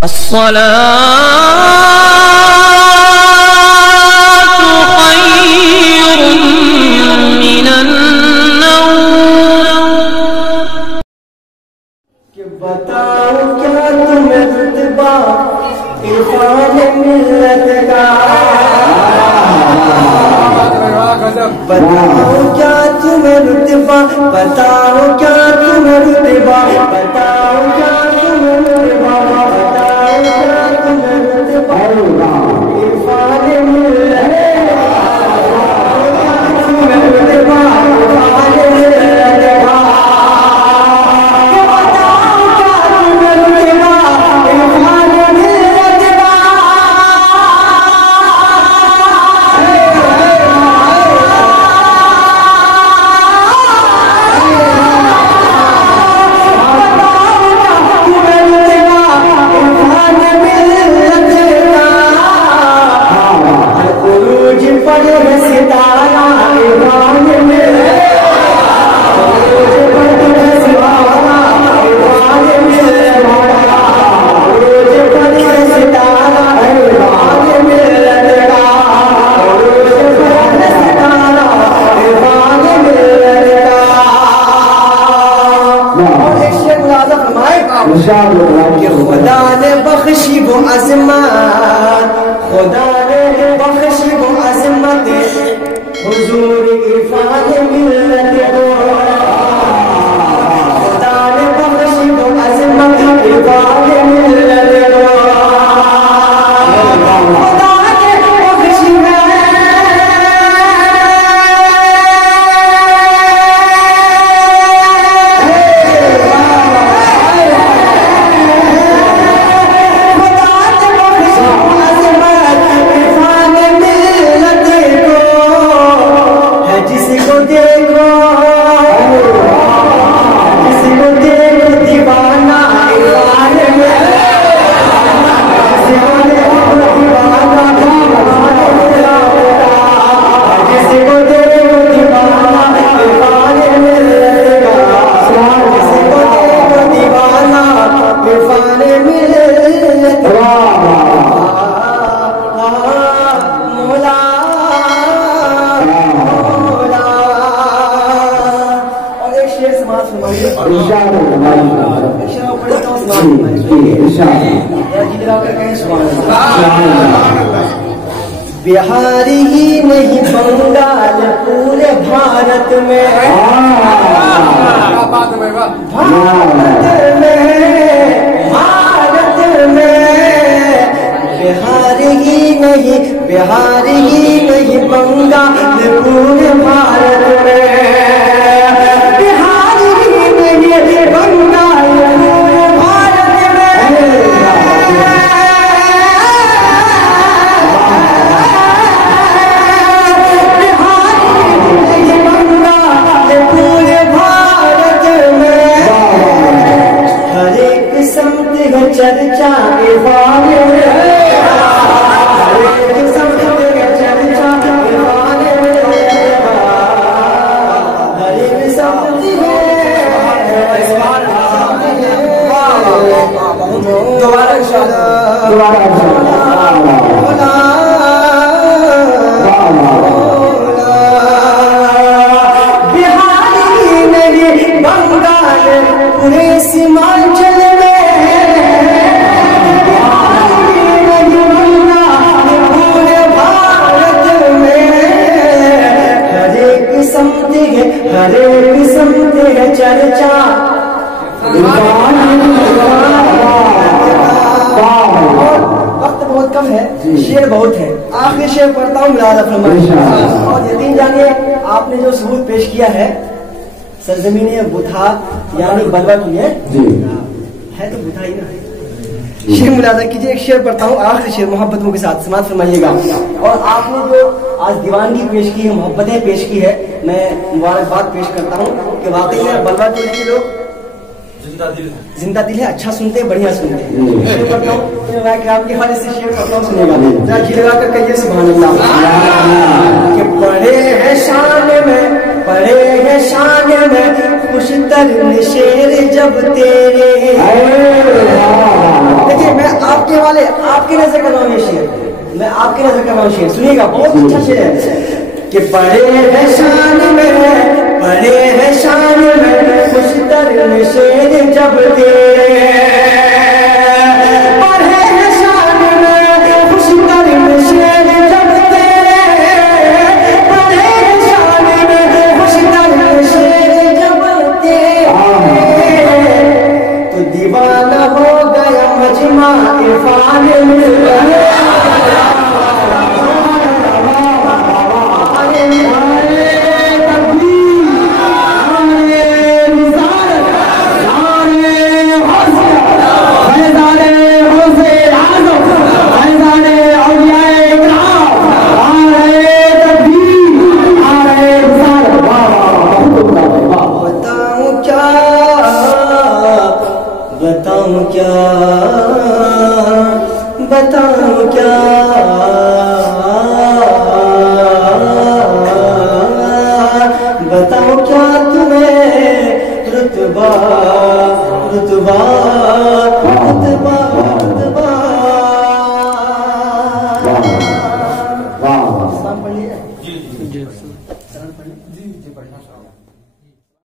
अस्सलातु खैरुम मिनन नौम। कि बताओ क्या तुम्हें रुतबा इरफान मिल्लत का, बताओ क्या तुम्हें रुतबा, बताओ क्या तुम्हें रुतबा, बताओ क्या तुम्हें रुतबा, बताओ क्या तुम्हें रुतबा इरफान मिल्लत का, तुम्हें रुतबा इरफान मिल्लत का। खुदा ने बख्शी वो अज़मत, खुदा ने बख्शी वो अज़मत हुजूर इरफान मिल्लत को, खुदा ने बख्शी वो अज़मत इरफान मिल्लत को, खुदा ने बख्शी बिहारी ही नहीं बंगाल पूरे भारत में, भारत में, भारत में बिहारी ही नहीं, बिहारी ही नहीं बंगाल पूरे भारत में, बिहारी ही नहीं बंगाल पूरे भारत में, चर्चा इरफान में, हर एक शब्द का चर्चा इरफान में, हर एक शब्द बिहारी नहीं बंगाल पूरे सीमांचल हर एक समते है चर्चा। वक्त बहुत कम है, शेर बहुत है, आखिरी शेर पढ़ता हूँ मुलाजा फरमाइए। और यकीन जानिए आपने जो सबूत पेश किया है सरजमीन बुथा यानी बलवा है तो बुथा ही ना है। शेर मुलाजा कीजिए, एक शेर पढ़ता हूँ, आखिरी शेर मोहब्बतों के साथ समाज फरमाइएगा। और आपने जो आज दीवानगी पेश की है, मोहब्बतें पेश की है, मैं मुबारकबाद पेश करता हूँ कि वाकई में बलवा टोली के लोग जिंदा दिल है, अच्छा सुनते हैं, बढ़िया सुनते हैं। शेर पढ़ता हूँ के हवाले से, शेर पढ़ता हूँ, सुनेगा जरा जी लगा कर कहिए सुभान अल्लाह। कि पढ़े हैं शान में, पढ़े हैं शान में खुश तरीन शेर जब तेरे। देखिए मैं आप वाले आपकी नजर कर रहा हूँ ये शेर, मैं आपकी नजर कर रहा हूँ शेर, सुनिएगा बहुत अच्छा शेर है कि बड़े हैं शान में, बड़े हैं शान में खुशतर शेर जब तेरे, बड़े हैं शान में खुशतर शेर जब तेरे, बड़े हैं शान में खुशतर शेर जब तेरे, तो दीवाना हो गया मजमा इरफान में। बताऊं क्या, बताऊं क्या, बताऊं क्या तुम्हें रुतबा, रुतबा, रुतबा, रुतबा। सलाम पढ़ लिया? जी जी जी, सलाम पढ़ लिया? जी जी, पढ़ना।